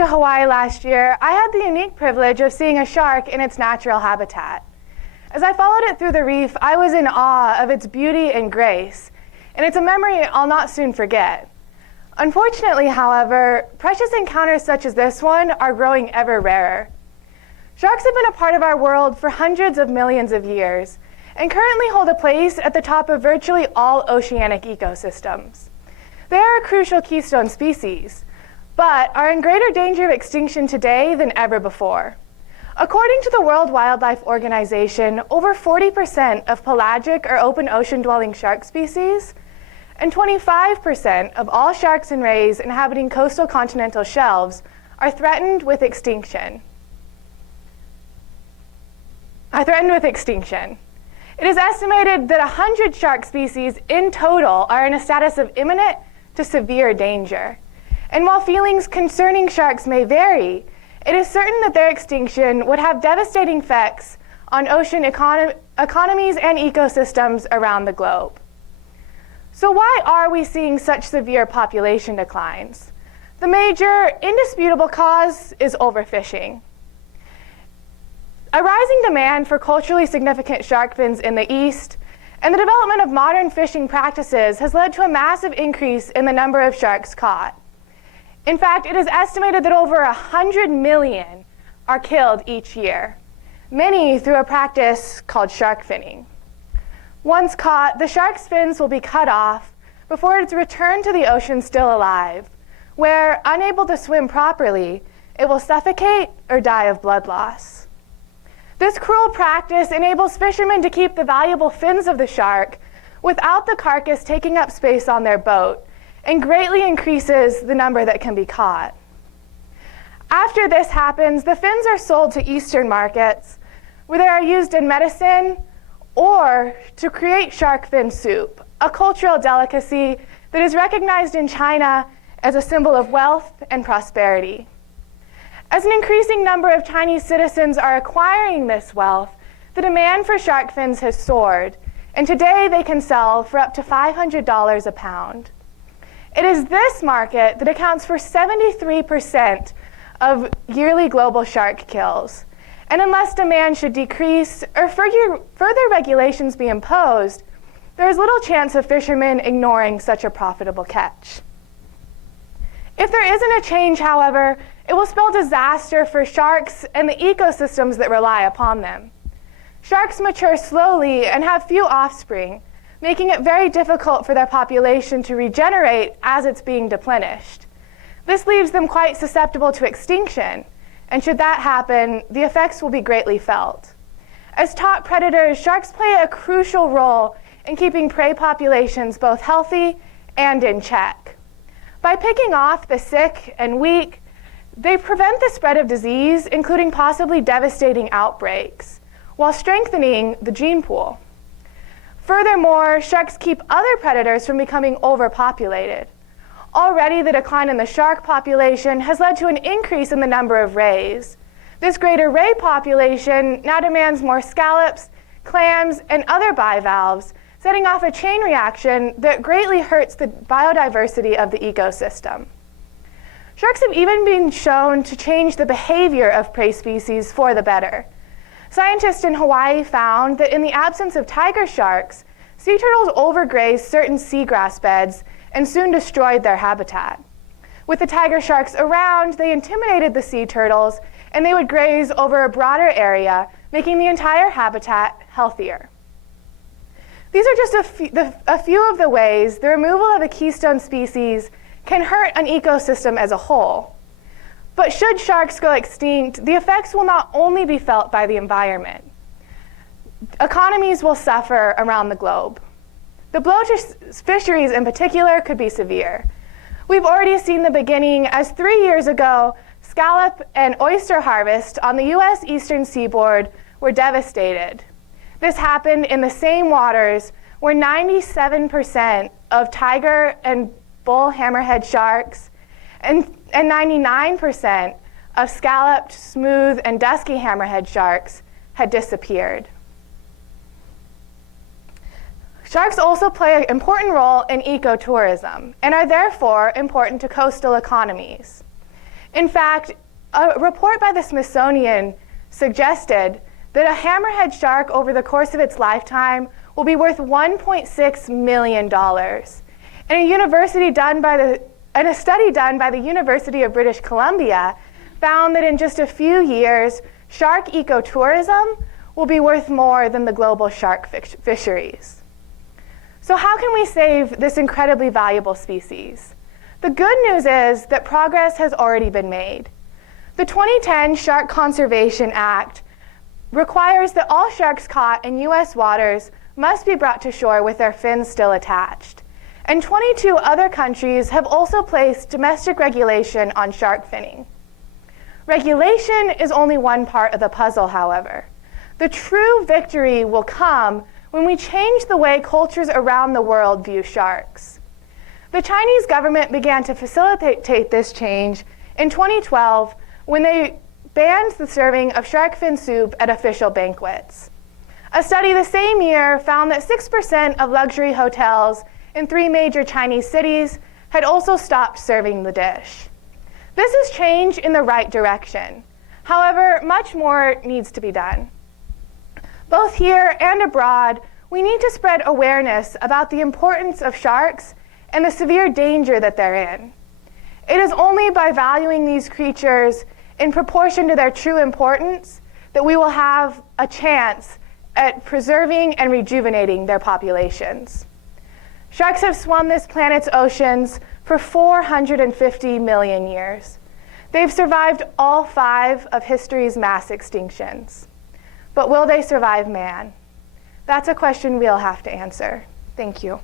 to Hawaii last year, I had the unique privilege of seeing a shark in its natural habitat. As I followed it through the reef, I was in awe of its beauty and grace, and it's a memory I'll not soon forget. Unfortunately, however, precious encounters such as this one are growing ever rarer. Sharks have been a part of our world for hundreds of millions of years, and currently hold a place at the top of virtually all oceanic ecosystems. They are a crucial keystone species, but are in greater danger of extinction today than ever before. According to the World Wildlife Organization, over 40% of pelagic or open ocean dwelling shark species and 25% of all sharks and rays inhabiting coastal continental shelves are threatened with extinction. It is estimated that 100 shark species in total are in a status of imminent to severe danger. And while feelings concerning sharks may vary, it is certain that their extinction would have devastating effects on ocean economies and ecosystems around the globe. So why are we seeing such severe population declines? The major, indisputable cause is overfishing. A rising demand for culturally significant shark fins in the East and the development of modern fishing practices has led to a massive increase in the number of sharks caught. In fact, it is estimated that over 100 million are killed each year, many through a practice called shark finning. Once caught, the shark's fins will be cut off before it's returned to the ocean still alive, where, unable to swim properly, it will suffocate or die of blood loss. This cruel practice enables fishermen to keep the valuable fins of the shark without the carcass taking up space on their boat, and greatly increases the number that can be caught. After this happens, the fins are sold to Eastern markets, where they are used in medicine or to create shark fin soup, a cultural delicacy that is recognized in China as a symbol of wealth and prosperity. As an increasing number of Chinese citizens are acquiring this wealth, the demand for shark fins has soared, and today they can sell for up to $500 a pound. It is this market that accounts for 73% of yearly global shark kills. And unless demand should decrease or further regulations be imposed, there is little chance of fishermen ignoring such a profitable catch. If there isn't a change, however, it will spell disaster for sharks and the ecosystems that rely upon them. Sharks mature slowly and have few offspring, making it very difficult for their population to regenerate as it's being deplenished. This leaves them quite susceptible to extinction, and should that happen, the effects will be greatly felt. As top predators, sharks play a crucial role in keeping prey populations both healthy and in check. By picking off the sick and weak, they prevent the spread of disease, including possibly devastating outbreaks, while strengthening the gene pool. Furthermore, sharks keep other predators from becoming overpopulated. Already, the decline in the shark population has led to an increase in the number of rays. This greater ray population now demands more scallops, clams, and other bivalves, setting off a chain reaction that greatly hurts the biodiversity of the ecosystem. Sharks have even been shown to change the behavior of prey species for the better. Scientists in Hawaii found that in the absence of tiger sharks, sea turtles overgrazed certain seagrass beds and soon destroyed their habitat. With the tiger sharks around, they intimidated the sea turtles, and they would graze over a broader area, making the entire habitat healthier. These are just a few of the ways the removal of a keystone species can hurt an ecosystem as a whole. But should sharks go extinct, the effects will not only be felt by the environment. Economies will suffer around the globe. The blow to fisheries in particular could be severe. We've already seen the beginning, as 3 years ago, scallop and oyster harvest on the US eastern seaboard were devastated. This happened in the same waters where 97% of tiger and bull hammerhead sharks and 99% of scalloped, smooth, and dusky hammerhead sharks had disappeared. Sharks also play an important role in ecotourism and are therefore important to coastal economies. In fact, a report by the Smithsonian suggested that a hammerhead shark over the course of its lifetime will be worth $1.6 million. And a study done by the University of British Columbia found that in just a few years, shark ecotourism will be worth more than the global shark fisheries. So how can we save this incredibly valuable species? The good news is that progress has already been made. The 2010 Shark Conservation Act requires that all sharks caught in US waters must be brought to shore with their fins still attached. And 22 other countries have also placed domestic regulation on shark finning. Regulation is only one part of the puzzle, however. The true victory will come when we change the way cultures around the world view sharks. The Chinese government began to facilitate this change in 2012 when they banned the serving of shark fin soup at official banquets. A study the same year found that 6% of luxury hotels in 3 major Chinese cities had also stopped serving the dish. This is change in the right direction. However, much more needs to be done. Both here and abroad, we need to spread awareness about the importance of sharks and the severe danger that they're in. It is only by valuing these creatures in proportion to their true importance that we will have a chance at preserving and rejuvenating their populations. Sharks have swum this planet's oceans for 450 million years. They've survived all 5 of history's mass extinctions. But will they survive man? That's a question we'll have to answer. Thank you.